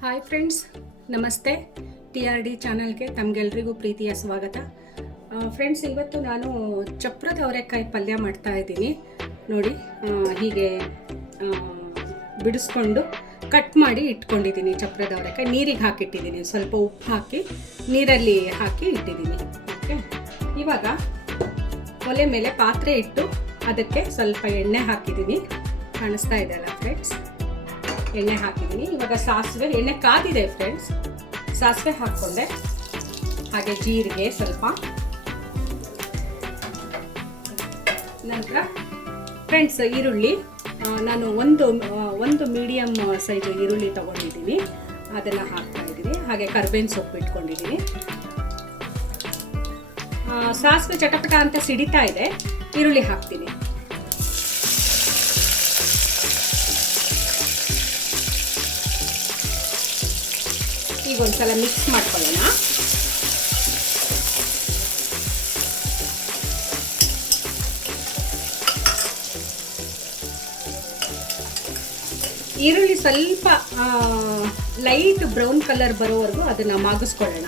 Hi friends ನಮಸ್ತೆ. T R D ಚಾನಲ್ಗೆ ತಮಗೆಲ್ರಿಗೂ ಪ್ರೀತಿಯ ಸ್ವಾಗತ. ಫ್ರೆಂಡ್ಸ್ ಇವತ್ತು ನಾನು ಚಪ್ರದ ಅವರೆಕಾಯಿ ಪಲ್ಯ ಮಾಡ್ತಾ ಇದ್ದೀನಿ. ನೋಡಿ ಹೀಗೆ ಬಿಡಿಸ್ಕೊಂಡು ಕಟ್ ಮಾಡಿ ಇಟ್ಕೊಂಡಿದ್ದೀನಿ ಚಪ್ರದ ಅವರೆಕಾಯಿ. ನೀರಿಗೆ ಹಾಕಿಟ್ಟಿದ್ದೀನಿ, ಸ್ವಲ್ಪ ಉಪ್ಪು ಹಾಕಿ, ನೀರಲ್ಲಿ ಹಾಕಿ ಇಟ್ಟಿದ್ದೀನಿ. ಓಕೆ ಇವಾಗ ಒಲೆ ಮೇಲೆ ಪಾತ್ರೆ ಇಟ್ಟು ಅದಕ್ಕೆ ಸ್ವಲ್ಪ ಎಣ್ಣೆ ಹಾಕಿದ್ದೀನಿ. ಕಾಣಿಸ್ತಾ ಇದೆಯಲ್ಲ ಫ್ರೆಂಡ್ಸ್ ಎಣ್ಣೆ ಹಾಕಿದ್ದೀನಿ. ಇವಾಗ ಸಾಸಿವೆ, ಎಣ್ಣೆ ಕಾದಿದೆ ಫ್ರೆಂಡ್ಸ್ ಸಾಸಿವೆ ಹಾಕ್ಕೊಂಡೆ. ಹಾಗೆ ಜೀರಿಗೆ ಸ್ವಲ್ಪ. ನಂತರ ಫ್ರೆಂಡ್ಸ್ ಈರುಳ್ಳಿ. ನಾನು ಒಂದು ಒಂದು ಮೀಡಿಯಮ್ ಸೈಜ್ ಈರುಳ್ಳಿ ತಗೊಂಡಿದ್ದೀನಿ. ಅದನ್ನು ಹಾಕ್ತಾ ಹಾಗೆ ಕರ್ಬೇವಿನ ಸೊಪ್ಪು ಇಟ್ಕೊಂಡಿದ್ದೀನಿ. ಸಾಸಿವೆ ಚಟಪಟ ಅಂತ ಸಿಡಿತಾ ಇದೆ. ಈರುಳ್ಳಿ ಹಾಕ್ತೀನಿ. ಈಗ ಒಂದ್ಸಲ ಮಿಕ್ಸ್ ಮಾಡ್ಕೊಳ್ಳೋಣ. ಈರುಳ್ಳಿ ಸ್ವಲ್ಪ ಲೈಟ್ ಬ್ರೌನ್ ಕಲರ್ ಬರೋವರೆಗೂ ಅದನ್ನ ಮಾಗಿಸ್ಕೊಳ್ಳೋಣ.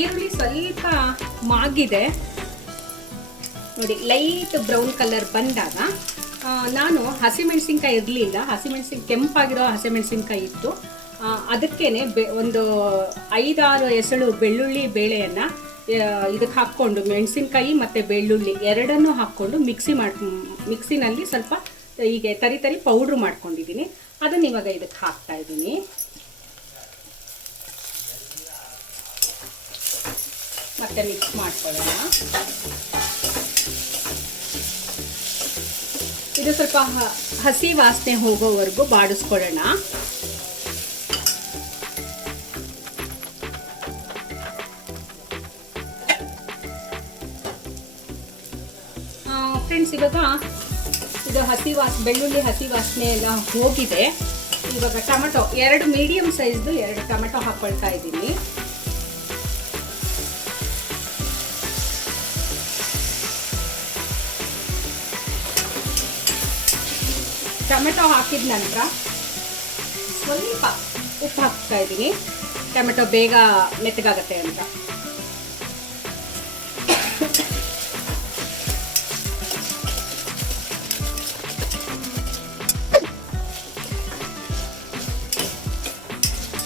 ಈರುಳ್ಳಿ ಸ್ವಲ್ಪ ಮಾಗಿದೆ. ನೋಡಿ ಲೈಟ್ ಬ್ರೌನ್ ಕಲರ್ ಬಂದಾಗ ನಾನು ಹಸಿಮೆಣಸಿನ್ಕಾಯಿ ಇರಲಿಲ್ಲ. ಹಸಿಮೆಣಸಿನ, ಕೆಂಪಾಗಿರೋ ಹಸಿಮೆಣಸಿನ್ಕಾಯಿ ಇತ್ತು. ಅದಕ್ಕೇನೆ ಬೆ, ಒಂದು ಐದಾರು ಎಸಳು ಬೆಳ್ಳುಳ್ಳಿ ಬೇಳೆಯನ್ನು ಇದಕ್ಕೆ ಹಾಕ್ಕೊಂಡು, ಮೆಣಸಿನ್ಕಾಯಿ ಮತ್ತು ಬೆಳ್ಳುಳ್ಳಿ ಎರಡನ್ನೂ ಹಾಕ್ಕೊಂಡು ಮಿಕ್ಸಿ ಮಾಡಿ ಮಿಕ್ಸಿನಲ್ಲಿ ಸ್ವಲ್ಪ ಹೀಗೆ ತರಿ ತರಿ ಪೌಡ್ರ್ ಮಾಡ್ಕೊಂಡಿದ್ದೀನಿ. ಅದನ್ನು ಇವಾಗ ಇದಕ್ಕೆ ಹಾಕ್ತಾ ಇದ್ದೀನಿ. ಮತ್ತೆ ಮಿಕ್ಸ್ ಮಾಡ್ಕೊಳ್ಳೋಣ. ಇದು ಸ್ವಲ್ಪ ಹಸಿ ವಾಸನೆ ಹೋಗೋವರೆಗೂ ಬಾಡಿಸ್ಕೊಳ್ಳೋಣ. ಫ್ರೆಂಡ್ಸ್ ಇವಾಗ ಇದು ಹಸಿ ವಾಸ, ಬೆಳ್ಳುಳ್ಳಿ ಹಸಿ ವಾಸನೆ ಎಲ್ಲ ಹೋಗಿದೆ. ಇವಾಗ ಟೊಮೆಟೊ, ಎರಡು ಮೀಡಿಯಂ ಸೈಜ್ದು ಎರಡು ಟೊಮೆಟೊ ಹಾಕ್ಕೊಳ್ತಾ ಇದ್ದೀನಿ. ಟೊಮೆಟೊ ಹಾಕಿದ ನಂತರ ಸ್ವಲ್ಪ ಉಪ್ಪು ಹಾಕ್ತಾ ಇದ್ದೀನಿ. ಟೊಮೆಟೊ ಬೇಗ ಮೆತ್ತಗಾಗತ್ತೆ ಅಂತ.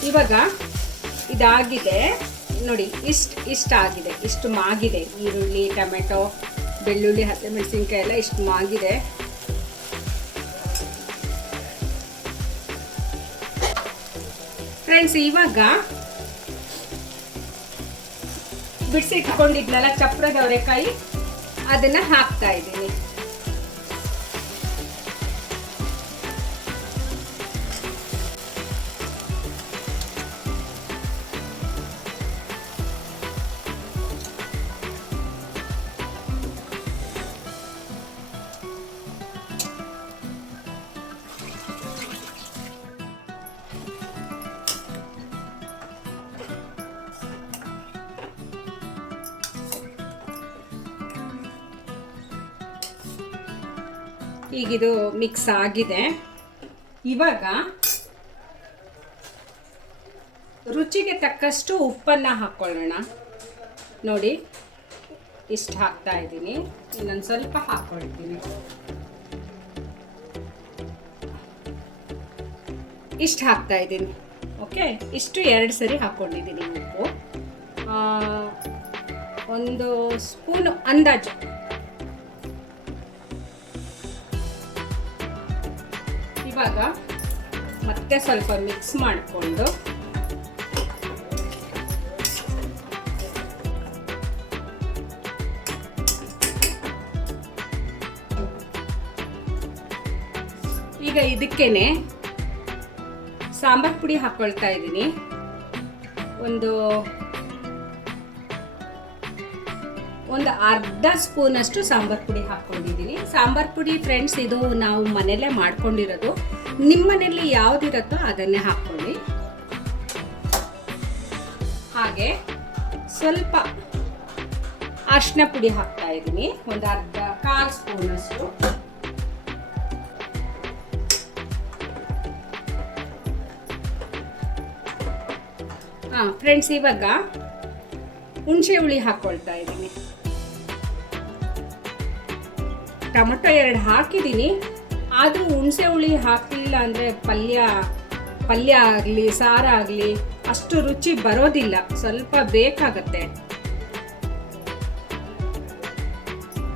ಇವಾಗ ಇದಾಗಿದೆ. ನೋಡಿ, ಇಷ್ಟು ಇಷ್ಟ ಆಗಿದೆ. ಇಷ್ಟು ಮಾಗಿದೆ. ಈರುಳ್ಳಿ, ಟೊಮೆಟೊ, ಬೆಳ್ಳುಳ್ಳಿ, ಹಸಿಮೆಣಸಿನ್ಕಾಯಿ ಎಲ್ಲ ಇಷ್ಟು ಮಾಗಿದೆ. ಫ್ರೆಂಡ್ಸ್ ಇವಾಗ ಬಿಡಿಸಿಟ್ಕೊಂಡಿದ್ನಲ್ಲ ಚಪ್ರದ ಅವರೆಕಾಯಿ ಅದನ್ನ ಹಾಕ್ತಾ ಇದ್ದೀನಿ. ಈಗಿದು ಮಿಕ್ಸ್ ಆಗಿದೆ. ಇವಾಗ ರುಚಿಗೆ ತಕ್ಕಷ್ಟು ಉಪ್ಪನ್ನು ಹಾಕ್ಕೊಳ್ಳೋಣ ನೋಡಿ, ಇಷ್ಟು ಹಾಕ್ತಾ ಇದ್ದೀನಿ. ಇನ್ನೊಂದು ಸ್ವಲ್ಪ ಹಾಕ್ಕೊಳ್ತೀನಿ ಇಷ್ಟು ಹಾಕ್ತಾ ಇದ್ದೀನಿ. ಓಕೆ ಇಷ್ಟು ಎರಡು ಸರಿ ಹಾಕ್ಕೊಂಡಿದ್ದೀನಿ ಉಪ್ಪು. ಒಂದು ಸ್ಪೂನು ಅಂದಾಜು. ಇವಾಗ ಮತ್ತೆ ಸ್ವಲ್ಪ ಮಿಕ್ಸ್ ಮಾಡಿಕೊಂಡು ಈಗ ಇದಕ್ಕೇನೆ ಸಾಂಬಾರ್ ಪುಡಿ ಹಾಕೊಳ್ತಾ ಇದ್ದೀನಿ. ಒಂದು ಒಂದು ಅರ್ಧ ಸ್ಪೂನಷ್ಟು ಸಾಂಬಾರ್ ಪುಡಿ ಹಾಕ್ಕೊಂಡಿದ್ದೀನಿ. ಸಾಂಬಾರ್ ಪುಡಿ ಫ್ರೆಂಡ್ಸ್ ಇದು ನಾವು ಮನೆಯಲ್ಲೇ ಮಾಡ್ಕೊಂಡಿರೋದು. ನಿಮ್ಮ ಮನೆಯಲ್ಲಿ ಯಾವುದಿರುತ್ತೋ ಅದನ್ನೇ ಹಾಕ್ಕೊಳ್ಳಿ. ಹಾಗೆ ಸ್ವಲ್ಪ ಅರಿಶಿನ ಪುಡಿ ಹಾಕ್ತಾ ಇದ್ದೀನಿ. ಒಂದು ಅರ್ಧ ಕಾಲು ಸ್ಪೂನಷ್ಟು. ಹಾಂ ಫ್ರೆಂಡ್ಸ್ ಇವಾಗ ಹುಣಸೆ ಹುಳಿ ಹಾಕ್ಕೊಳ್ತಾ ಇದ್ದೀನಿ. ಟೊಮೊಟೊ ಎರಡು ಹಾಕಿದ್ದೀನಿ. ಆದರೂ ಹುಣಸೆ ಹುಳಿ ಹಾಕಲಿಲ್ಲ ಅಂದರೆ ಪಲ್ಯ ಪಲ್ಯ ಆಗಲಿ ಸಾರಾಗಲಿ ಅಷ್ಟು ರುಚಿ ಬರೋದಿಲ್ಲ. ಸ್ವಲ್ಪ ಬೇಕಾಗತ್ತೆ.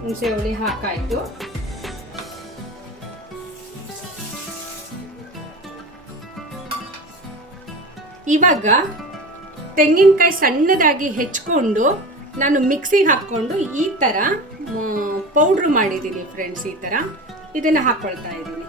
ಹುಣಸೆ ಹುಳಿ ಹಾಕಾಯಿತು. ಇವಾಗ ತೆಂಗಿನಕಾಯಿ ಸಣ್ಣದಾಗಿ ಹೆಚ್ಕೊಂಡು ನಾನು ಮಿಕ್ಸಿಗೆ ಹಾಕ್ಕೊಂಡು ಈ ಥರ ಪೌಡ್ರ್ ಮಾಡಿದ್ದೀನಿ ಫ್ರೆಂಡ್ಸ್ ಈ ಥರ ಇದನ್ನು ಹಾಕ್ಕೊಳ್ತಾ ಇದ್ದೀನಿ.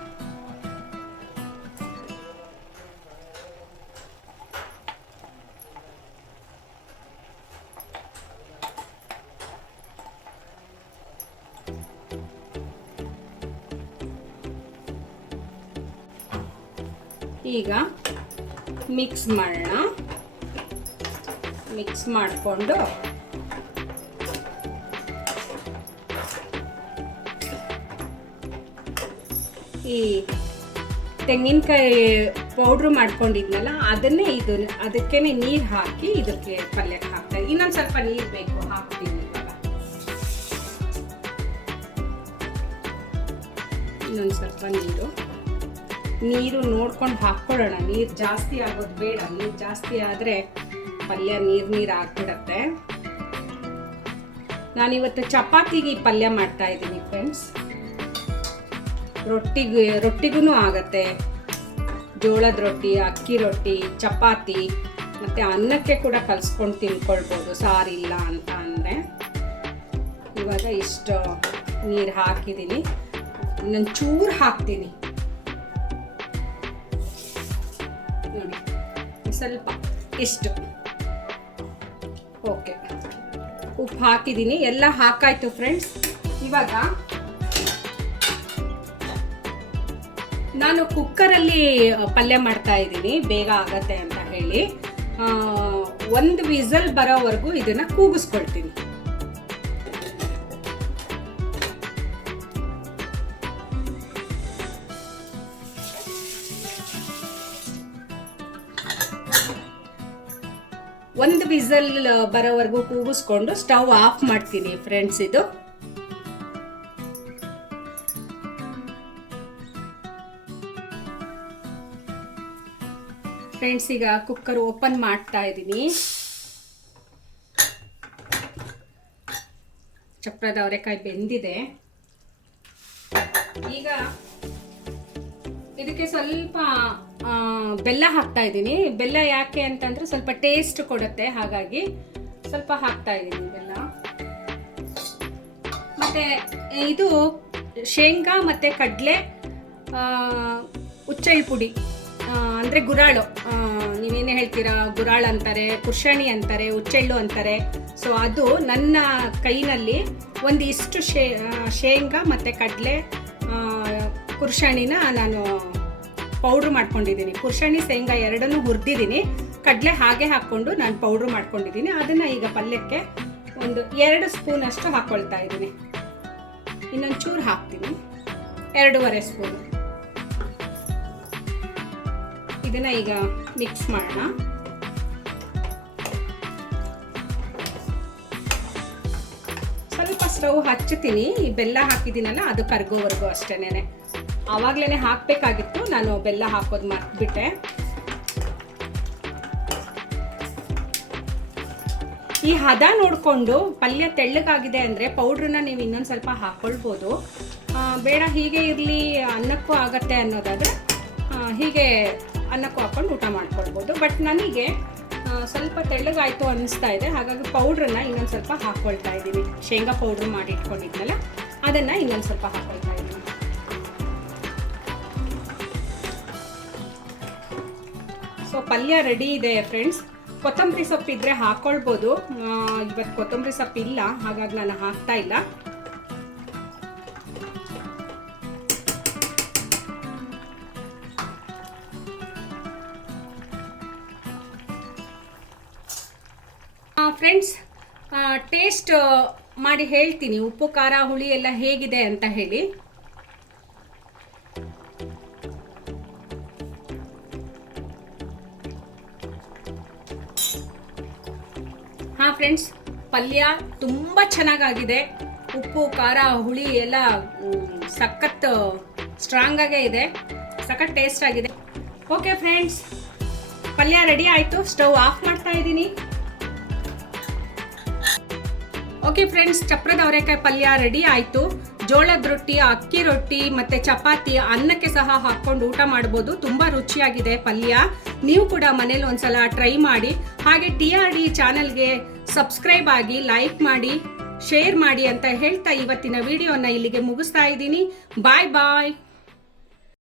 ಈಗ ಮಿಕ್ಸ್ ಮಾಡೋಣ. ಮಿಕ್ಸ್ ಮಾಡಿಕೊಂಡು ಈ ತೆಂಗಿನಕಾಯಿ ಪೌಡ್ರು ಮಾಡ್ಕೊಂಡಿದ್ನಲ್ಲ, ಅದನ್ನೇ ಇದು, ಅದಕ್ಕೇನೆ ನೀರು ಹಾಕಿ ಇದಕ್ಕೆ ಪಲ್ಯಕ್ಕೆ ಹಾಕ್ತಾ ಇನ್ನೊಂದು ಸ್ವಲ್ಪ ನೀರು ಬೇಕು, ಹಾಕ್ತೀನಿ ಇನ್ನೊಂದು ಸ್ವಲ್ಪ ನೀರು. ನೀರು ನೋಡ್ಕೊಂಡು ಹಾಕ್ಕೊಳ್ಳೋಣ. ನೀರು ಜಾಸ್ತಿ ಆಗೋದು ಬೇಡ. ನೀರು ಜಾಸ್ತಿ ಆದರೆ ಪಲ್ಯ ನೀರು ನೀರು ಆಗ್ಬಿಡತ್ತೆ. ನಾನಿವತ್ತು ಚಪಾತಿಗೆ ಪಲ್ಯ ಮಾಡ್ತಾ ಇದ್ದೀನಿ ಫ್ರೆಂಡ್ಸ್ ರೊಟ್ಟಿಗೆ ರೊಟ್ಟಿಗೂ ಆಗತ್ತೆ. ಜೋಳದ ರೊಟ್ಟಿ, ಅಕ್ಕಿ ರೊಟ್ಟಿ, ಚಪಾತಿ, ಮತ್ತು ಅನ್ನಕ್ಕೆ ಕೂಡ ಕಲಿಸ್ಕೊಂಡು ತಿನ್ಕೊಳ್ಬೋದು. ಸಾರಿಲ್ಲ ಅಂತ ಅಂದರೆ. ಇವಾಗ ಇಷ್ಟು ನೀರು ಹಾಕಿದ್ದೀನಿ ಇನ್ನೊಂದು ಚೂರು ಹಾಕ್ತೀನಿ. ನೋಡಿ ಸ್ವಲ್ಪ ಇಷ್ಟು. ಓಕೆ. ಉಪ್ಪು ಹಾಕಿದ್ದೀನಿ ಎಲ್ಲ ಹಾಕಾಯ್ತು ಫ್ರೆಂಡ್ಸ್. ಇವಾಗ ನಾನು ಕುಕ್ಕರಲ್ಲಿ ಪಲ್ಯ ಮಾಡ್ತಾ ಇದ್ದೀನಿ. ಬೇಗ ಆಗತ್ತೆ ಅಂತ ಹೇಳಿ. ಒಂದು ವಿಸಲ್ ಬರೋವರೆಗೂ ಇದನ್ನ ಕೂಗಿಸ್ಕೊಳ್ತೀನಿ. ಒಂದು ವಿಸಲ್ ಬರೋವರೆಗೂ ಕೂಗಿಸ್ಕೊಂಡು ಸ್ಟವ್ ಆಫ್ ಮಾಡ್ತೀನಿ ಫ್ರೆಂಡ್ಸ್ ಇದು. ಫ್ರೆಂಡ್ಸ್ ಈಗ ಕುಕ್ಕರ್ ಓಪನ್ ಮಾಡ್ತಾ ಇದ್ದೀನಿ. ಚಪ್ರದ ಅವರೆಕಾಯಿ ಬೆಂದಿದೆ. ಈಗ ಇದಕ್ಕೆ ಸ್ವಲ್ಪ ಬೆಲ್ಲ ಹಾಕ್ತಾ ಇದ್ದೀನಿ. ಬೆಲ್ಲ ಯಾಕೆ ಅಂತಂದ್ರೆ ಸ್ವಲ್ಪ ಟೇಸ್ಟ್ ಕೊಡುತ್ತೆ, ಹಾಗಾಗಿ ಸ್ವಲ್ಪ ಹಾಕ್ತಾ ಇದ್ದೀನಿ ಬೆಲ್ಲ. ಮತ್ತೆ ಇದು ಶೇಂಗಾ ಮತ್ತೆ ಕಡಲೆ ಉಚ್ಚೈ ಪುಡಿ. ಅಂದ್ರೆ ಗುರಾಳು. ನೀವೇನು ಹೇಳ್ತೀರಾ? ಗುರಾಳು ಅಂತಾರೆ ಕುರ್ಷಣಿ ಅಂತಾರೆ ಉಚ್ಚೆಳ್ಳು ಅಂತಾರೆ. ಸೊ ಅದು ನನ್ನ ಕೈನಲ್ಲಿ ಒಂದಿಷ್ಟು ಶೇ ಆ, ಶೇಂಗಾ ಮತ್ತು ಕಡಲೆ ಕುರ್ಷಣಿನ ನಾನು ಪೌಡ್ರ್ ಮಾಡ್ಕೊಂಡಿದ್ದೀನಿ. ಕುರ್ಷಣಿ ಶೇಂಗಾ ಎರಡನ್ನೂ ಹುರಿದಿದ್ದೀನಿ. ಕಡಲೆ ಹಾಗೆ ಹಾಕ್ಕೊಂಡು ನಾನು ಪೌಡ್ರ್ ಮಾಡ್ಕೊಂಡಿದ್ದೀನಿ. ಅದನ್ನು ಈಗ ಪಲ್ಯಕ್ಕೆ ಒಂದು ಎರಡು ಸ್ಪೂನ್ ಅಷ್ಟು ಹಾಕ್ಕೊಳ್ತಾ ಇದ್ದೀನಿ. ಇನ್ನೊಂದು ಚೂರು ಹಾಕ್ತೀನಿ. ಎರಡೂವರೆ ಸ್ಪೂನು. ಇದನ್ನ ಈಗ ಮಿಕ್ಸ್ ಮಾಡೋಣ. ಸ್ವಲ್ಪ ಸ್ಟವ್ ಹಚ್ಚುತ್ತೀನಿ. ಈ ಬೆಲ್ಲ ಹಾಕಿದ್ದೀನಲ್ಲ, ಅದು ಕರ್ಗೋವರೆಗೂ ಅಷ್ಟೇನೆ ಆವಾಗಲೇ ಹಾಕ್ಬೇಕಾಗಿತ್ತು, ನಾನು ಬೆಲ್ಲ ಹಾಕೋದು ಮರ್ತ್ಬಿಟ್ಟೆ. ಈ ಹದ ನೋಡಿಕೊಂಡು ಪಲ್ಯ ತೆಳ್ಳಗಾಗಿದೆ ಅಂದರೆ ಪೌಡ್ರನ್ನ ನೀವು ಇನ್ನೊಂದು ಸ್ವಲ್ಪ ಹಾಕ್ಕೊಳ್ಬೋದು ಬೇಡ, ಹೀಗೆ ಇರಲಿ, ಅನ್ನಕ್ಕೂ ಆಗತ್ತೆ ಅನ್ನೋದಾದರೆ ಹೀಗೆ ಅನ್ನಕ್ಕೂ ಹಾಕ್ಕೊಂಡು ಊಟ ಮಾಡ್ಕೊಳ್ಬೋದು. ಬಟ್ ನನಗೆ ಸ್ವಲ್ಪ ತೆಳ್ಳಗಾಯಿತು ಅನ್ನಿಸ್ತಾ ಇದೆ. ಹಾಗಾಗಿ ಪೌಡ್ರನ್ನ ಇನ್ನೊಂದು ಸ್ವಲ್ಪ ಹಾಕ್ಕೊಳ್ತಾ ಇದ್ದೀವಿ ಶೇಂಗಾ ಪೌಡ್ರ್ ಮಾಡಿ ಇಟ್ಕೊಂಡಿದ್ನಲ್ಲ ಅದನ್ನು ಇನ್ನೊಂದು ಸ್ವಲ್ಪ ಹಾಕ್ಕೊಳ್ತಾ ಇದ್ದೀನಿ. ಸೊ ಪಲ್ಯ ರೆಡಿ ಇದೆ ಫ್ರೆಂಡ್ಸ್ ಕೊತ್ತಂಬರಿ ಸೊಪ್ಪು ಇದ್ರೆ ಹಾಕೊಳ್ಬೋದು ಇವತ್ತು ಕೊತ್ತಂಬರಿ ಸೊಪ್ಪು ಇಲ್ಲ ಹಾಗಾಗಿ ನಾನು ಹಾಕ್ತಾ ಇಲ್ಲ. ಫ್ರೆಂಡ್ಸ್ ಟೇಸ್ಟ್ ಮಾಡಿ ಹೇಳ್ತೀನಿ. ಉಪ್ಪು, ಖಾರ, ಹುಳಿ ಎಲ್ಲ ಹೇಗಿದೆ ಅಂತ ಹೇಳಿ. ಹಾಂ ಫ್ರೆಂಡ್ಸ್ ಪಲ್ಯ ತುಂಬ ಚೆನ್ನಾಗಾಗಿದೆ. ಉಪ್ಪು, ಖಾರ, ಹುಳಿ ಎಲ್ಲ ಸಖತ್ ಸ್ಟ್ರಾಂಗ್ ಆಗೇ ಇದೆ. ಸಖತ್ ಟೇಸ್ಟ್ ಆಗಿದೆ. ಓಕೆ ಫ್ರೆಂಡ್ಸ್ ಪಲ್ಯ ರೆಡಿ ಆಯಿತು. ಸ್ಟವ್ ಆಫ್ ಮಾಡ್ತಾ ಇದ್ದೀನಿ. ಓಕೆ ಫ್ರೆಂಡ್ಸ್ ಚಪ್ರದ ಅವರೆಕಾಯಿ ಪಲ್ಯ ರೆಡಿ ಆಯಿತು. ಜೋಳದ ರೊಟ್ಟಿ, ಅಕ್ಕಿ ರೊಟ್ಟಿ, ಮತ್ತು ಚಪಾತಿ, ಅನ್ನಕ್ಕೆ ಸಹ ಹಾಕ್ಕೊಂಡು ಊಟ ಮಾಡ್ಬೋದು. ತುಂಬ ರುಚಿಯಾಗಿದೆ ಪಲ್ಯ. ನೀವು ಕೂಡ ಮನೇಲಿ ಒಂದ್ಸಲ ಟ್ರೈ ಮಾಡಿ. ಹಾಗೆ ಟಿ ಆರ್ ಡಿ ಚಾನಲ್ಗೆ ಸಬ್ಸ್ಕ್ರೈಬ್ ಆಗಿ ಲೈಕ್ ಮಾಡಿ ಶೇರ್ ಮಾಡಿ ಅಂತ ಹೇಳ್ತಾ ಇವತ್ತಿನ ವಿಡಿಯೋನ ಇಲ್ಲಿಗೆ ಮುಗಿಸ್ತಾ ಇದ್ದೀನಿ. ಬಾಯ್ ಬಾಯ್